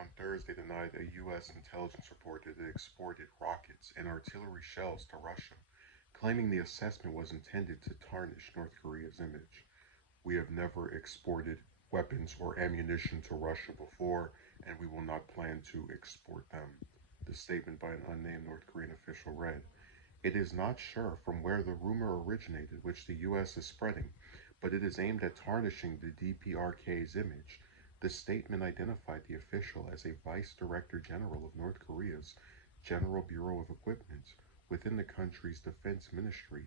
on Thursday denied a U.S. intelligence report that it exported rockets and artillery shells to Russia, claiming the assessment was intended to tarnish North Korea's image. We have never exported weapons or ammunition to Russia before, and we will not plan to export them, the statement by an unnamed North Korean official read. It is not sure from where the rumor originated, which the U.S. is spreading, but it is aimed at tarnishing the DPRK's image. The statement identified the official as a Vice Director General of North Korea's General Bureau of Equipment within the country's defense ministry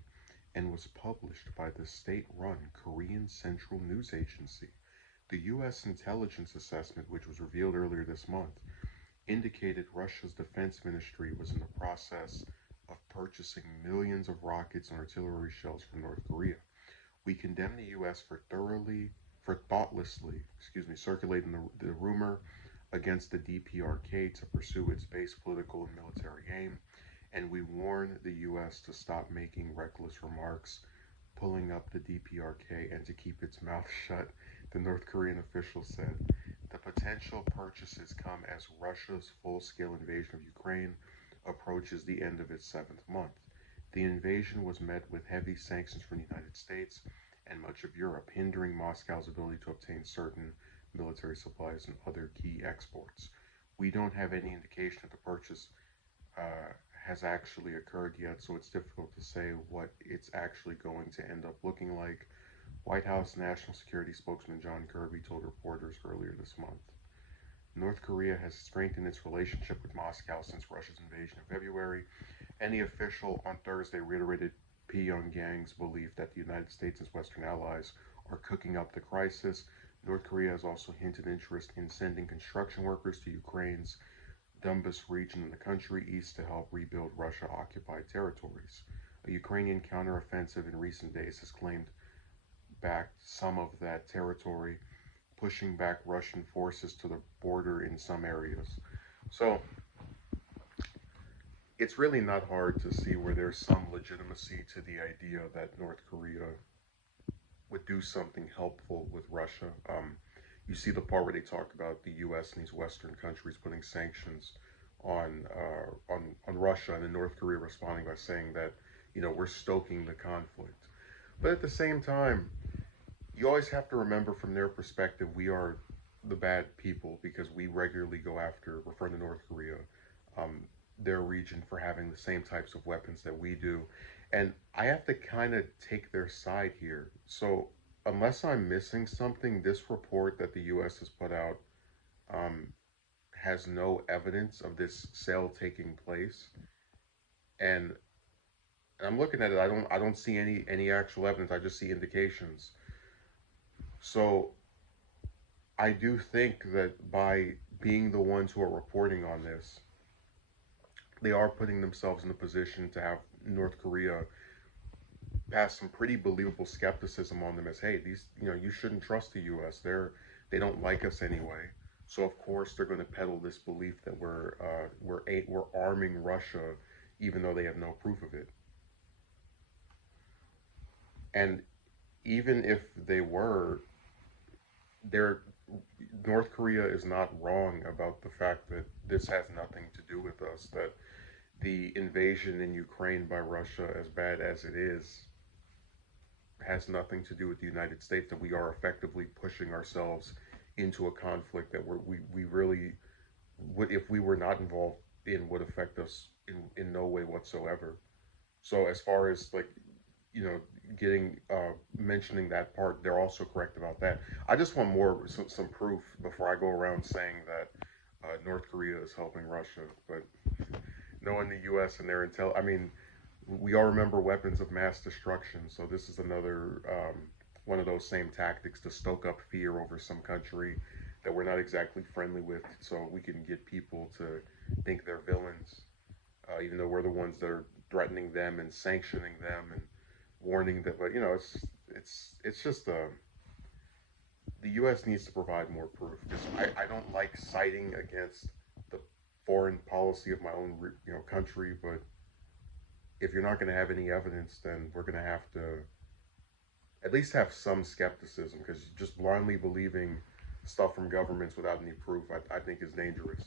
and was published by the state run Korean Central News Agency. The U.S. intelligence assessment, which was revealed earlier this month, indicated Russia's defense ministry was in the process of purchasing millions of rockets and artillery shells from North Korea. We condemn the U.S. for thoughtlessly, circulating the rumor against the DPRK to pursue its base political and military aim, and we warn the U.S. to stop making reckless remarks, pulling up the DPRK, and to keep its mouth shut, the North Korean official said. The potential purchases come as Russia's full scale invasion of Ukraine approaches the end of its seventh month. The invasion was met with heavy sanctions from the United States and much of Europe, hindering Moscow's ability to obtain certain military supplies and other key exports. We don't have any indication that the purchase has actually occurred yet, so it's difficult to say what it's actually going to end up looking like, White House National Security spokesman John Kirby told reporters earlier this month. North Korea has strengthened its relationship with Moscow since Russia's invasion in February, and the official on Thursday reiterated Pyongyang's belief that the United States and its Western allies are cooking up the crisis. North Korea has also hinted interest in sending construction workers to Ukraine's Donbas region in the country east to help rebuild Russia-occupied territories. A Ukrainian counteroffensive in recent days has claimed back some of that territory, pushing back Russian forces to the border in some areas. So it's really not hard to see where there's some legitimacy to the idea that North Korea would do something helpful with Russia. You see the part where they talk about the U.S. and these Western countries putting sanctions on Russia, and then North Korea responding by saying that we're stoking the conflict. But at the same time, you always have to remember from their perspective, we are the bad people because we regularly go after, referring to North Korea, um, their region for having the same types of weapons that we do. And I have to kind of take their side here. So, unless I'm missing something, this report that the U.S. has put out um, has no evidence of this sale taking place. And I'm looking at it. I don't see any actual evidence. I just see indications. So I do think that by being the ones who are reporting on this, they are putting themselves in a position to have North Korea pass some pretty believable skepticism on them as, hey, these, you shouldn't trust the U.S. They don't like us anyway. So of course they're going to peddle this belief that we're arming Russia, even though they have no proof of it. And even if they were, they're North Korea is not wrong about the fact that this has nothing to do with us. That the invasion in Ukraine by Russia, as bad as it is, has nothing to do with the United States, that we are effectively pushing ourselves into a conflict that we really would, if we were not involved in, would affect us in no way whatsoever. So as far as like, you know, getting mentioning that part, they're also correct about that. I just want some proof before I go around saying that North Korea is helping Russia. But knowing the U.S. and their intel, I mean, we all remember weapons of mass destruction. So this is another one of those same tactics to stoke up fear over some country that we're not exactly friendly with, so we can get people to think they're villains, even though we're the ones that are threatening them and sanctioning them and warning them. But it's just the U.S. needs to provide more proof because I don't like citing against the foreign policy of my own country, but if you're not going to have any evidence, then we're going to have to at least have some skepticism because just blindly believing stuff from governments without any proof, I think is dangerous.